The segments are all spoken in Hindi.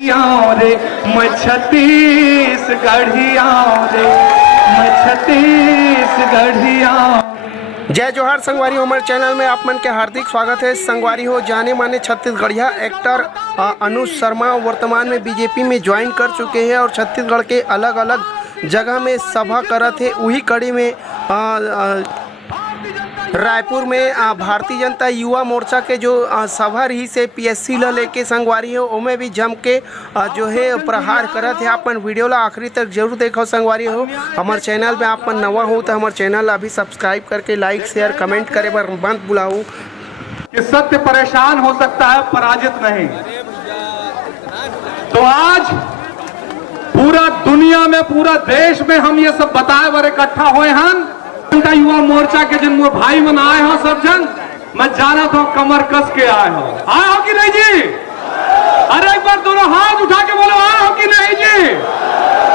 रे मैं छत्तीसगढ़िया रे मैं छत्तीसगढ़िया। जय जोहार संगवारी हो, हमारे चैनल में आप मन के हार्दिक स्वागत है। संगवारी हो, जाने माने छत्तीसगढ़िया एक्टर अनुज शर्मा वर्तमान में बीजेपी में ज्वाइन कर चुके हैं और छत्तीसगढ़ के अलग अलग जगह में सभा करत है। वही कड़ी में रायपुर में भारतीय जनता युवा मोर्चा के जो सभा रही से पीएससी ला लेके संगवारी हो, उमें भी जम के जो है प्रहार करत है। आप मन वीडियो ला आखिरी तक जरूर देखो संगवारी हो। हमारे चैनल पे आप मन नवा हो तो हमारे चैनल अभी सब्सक्राइब करके लाइक शेयर कमेंट करे बर मत बुलाओ। कि सत्य परेशान हो सकता है, पराजित नहीं। तो आज पूरा दुनिया में, पूरा देश में हम ये सब बताए बर इकट्ठा हुए हैं। जनता युवा मोर्चा के जिन भाई मन आए हो, सब जन मैं जाना था कमर कस के आए हो कि नहीं जी? अरे एक बार दोनों हाथ उठा के बोलो, आए हो कि नहीं जी?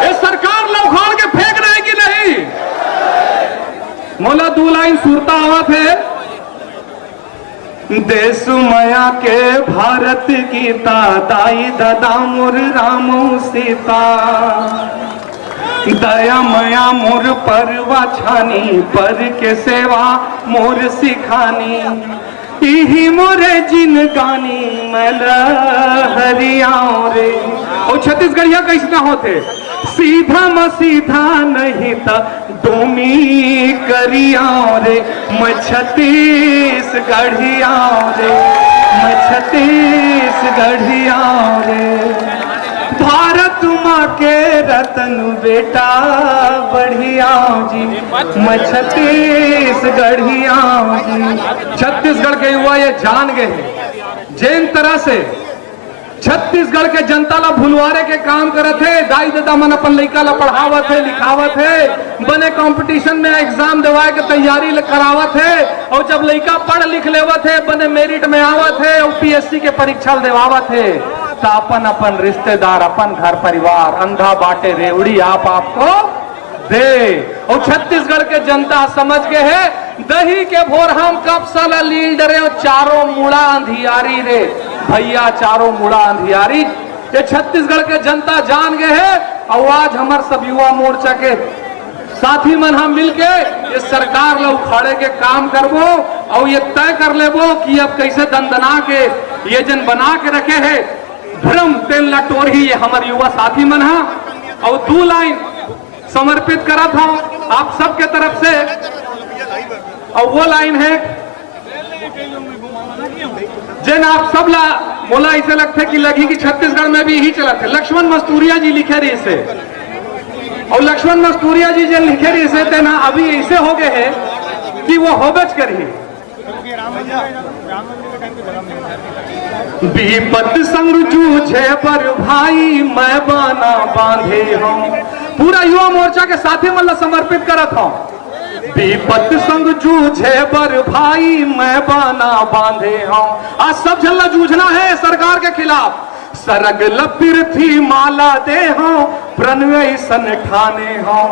ये सरकार लौखाड़ के फेंक रहे कि नहीं? मोला दो लाइन सुरता आवा थे। देश माया के भारत गीता दाई दादा मोर रामो सीता दया मया मोर परवा छानी पर के सेवा मोर सिखानी इही मोरे जिन गानी मैल हरियाओ रे। और छत्तीसगढ़िया कैसे ना होते, सीधा म सीधा नहीं था डोमी करियाओ रे मैं छत्तीसगढ़िया रे मैं छत्तीसगढ़िया रे। भारत माँ के रतन बेटा बढ़िया जी मैं छत्तीसगढ़िया जी। छत्तीसगढ़ के युवा ये जान गए हैं जिन तरह से छत्तीसगढ़ के जनता ला भुलवारे के काम करत है। दाई दादा मन अपन लइका ला पढ़ावत है, लिखावत है, बने कंपटीशन में एग्जाम देवाए के तैयारी करावत है। और जब लइका पढ़ लिख लेवत है, बने मेरिट में आवत है और पीएससी के परीक्षा देवावत है, तो अपन अपन रिश्तेदार, अपन घर परिवार अंधा बाटे रेवड़ी आप आपको दे। और छत्तीसगढ़ के जनता समझ गए है, दही के भोर हम कब साला लील डरे और चारों मुड़ा अंधियारी रे भैया, चारों मुड़ा अंधियारी। ये छत्तीसगढ़ के जनता जान गए है। और आज हमारे सब युवा मोर्चा के साथी मन हम मिलके ये सरकार ला उखाड़े के काम करबो और ये तय कर लेबो कि अब कैसे दंदना के ये जन बना के रखे है भ्रम तेल लटोर ही ये हमारे युवा साथी मन है। और दो लाइन समर्पित करा था आप सबके तरफ से, और वो लाइन है जिन आप सब ला बोला इसे लगता कि लगी कि छत्तीसगढ़ में भी यही चला थे। लक्ष्मण मस्तूरिया जी लिखे रही से, और लक्ष्मण मस्तूरिया जी जो लिखे रही से थे ना, अभी ऐसे हो गए हैं कि वो होबच करिए। विपत संग जूझे पर भाई मैं बाना बांधे हूं। पूरा युवा मोर्चा के साथी मतलब समर्पित करत हूं। विपत संग जूझे पर भाई मैं बाना बांधे हूं। आज सब झल्ला जूझना है सरकार के खिलाफ। सरग लपृथ्वी माला दे हूं प्रणवय सन ठाने हूं।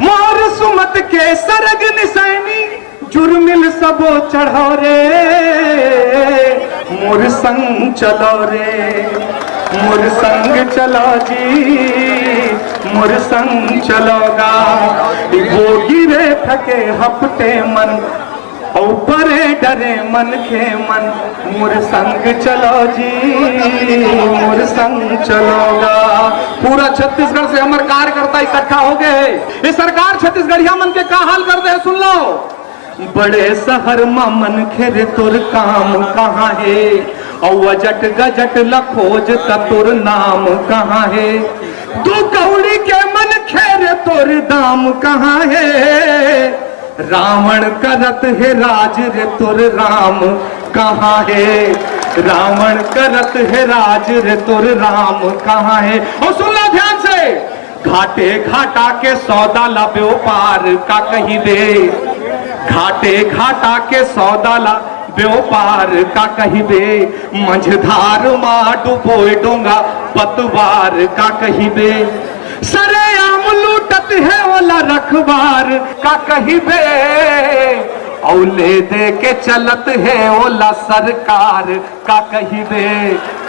मोर सुमत के सरग निसैनी जुर्मिल सबो चढ़ो रे मोर संग चलो रे मोर संग चलो जी मोर संग चलोगा। वो गिरे थके हपटे मन ऊपरे डरे मन के मन मोर संग चलो जी मोर संग चलोगा। पूरा छत्तीसगढ़ से हमारे कार्यकर्ता इकट्ठा हो गए। ये सरकार छत्तीसगढ़िया मन के का हाल कर दे सुन लो। बड़े शहर मन खेर तुर काम कहाँ है और वजट गजट लखोज तुर नाम कहाँ है। तू कौड़ी के मन खेर तुर दाम कहाँ है। रावण करत है राज रे तुर राम कहाँ है। रावण करत है राज रे तुर राम कहाँ है। और सुन लो ध्यान से, घाटे घाटा के सौदा ला व्यापार का कही दे। घाटे घाटा के सौदा ला व्यापार का कहिबे। मंझधार मा डुबोए डोंगा पतवार का कहिबे। सरेआम लूटत है वाला रखवार का कहिबे। और ले दे के चलत है ओला सरकार का कहिबे,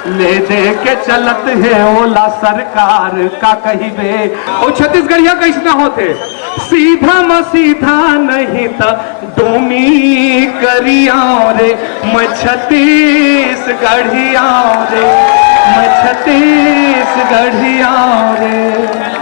ले दे के चलत है ओला सरकार का कहिबे। और छत्तीसगढ़िया कैसना होते, सीधा म सीधा नहीं था डोमी करिया रे, मैं छत्तीसगढ़िया रे, मैं छत्तीसगढ़िया रे।